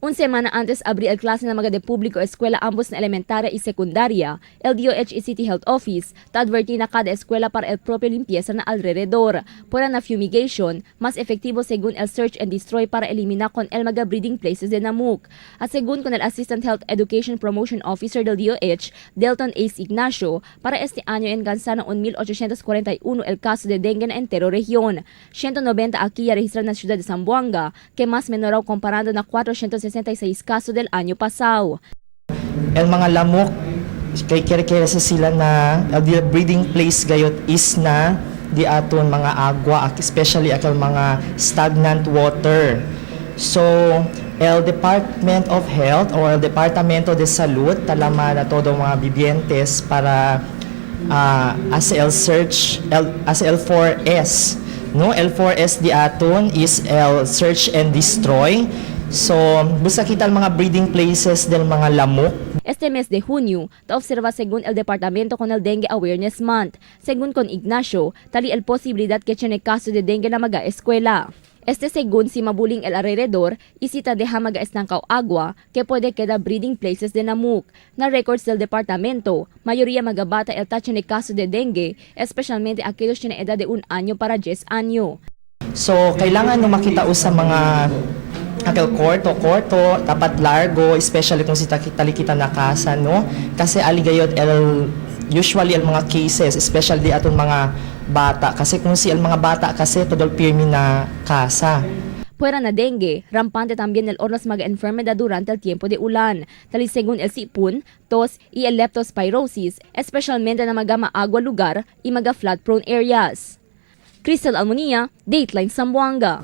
Un semana antes abrir el klase ng mga de publiko eskwela ambos na elementarya y sekundarya, LDOH y City Health Office ta-adverti na kada eskwela para el propio limpieza na alrededor. Para na fumigation, mas efektibo según el search and destroy para elimina con el mga breeding places de namuk. At según con el Assistant Health Education Promotion Officer del DOH, Delton Ace Ignacio, para este año enganzano 1,841 el caso de dengue na entero rehiyon. 190 aquí ya registrado na ciudad de Zamboanga, que mas menor raw comparando na 466 kaso del año pasado. El mga lamok, kay kira sa sila na the breeding place gayot is na di aton mga agwa, especially akal mga stagnant water. So, el Department of Health or el Departamento de Salud talama na todo mga bibientes para as el search as L4S, no, L4S di aton is el search and destroy. So, busa kita mga breeding places del mga lamok. Este mes de junio, ta-observa según el Departamento con el Dengue Awareness Month. Según con Ignacio, tali el posibilidad que tiene caso de dengue na maga-eskwela. Este según si mabuling el alrededor, isita deja maga-estangkaw agua que puede queda breeding places de namuk. Na records del departamento, mayoría magabata el ta tiene caso de dengue, especialmente aquellos tiene edad de 1 año para 10 año. So, kailangan no makita sa mga akil korto, tapat largo, especially kung si talikita na kasa, no? Kasi aligayot usually el mga cases, especially aton mga bata. Kasi kung si el mga bata kasi todol pirmi na kasa. Fuera na dengue, rampante también el orlas maga-enfermedad durante el tiempo de ulan, tali según el sipon, tos y el leptospirosis, especialmente na maga-maagwa lugar y maga-flood-prone areas. Crystal Almonia, Dateline Zamboanga.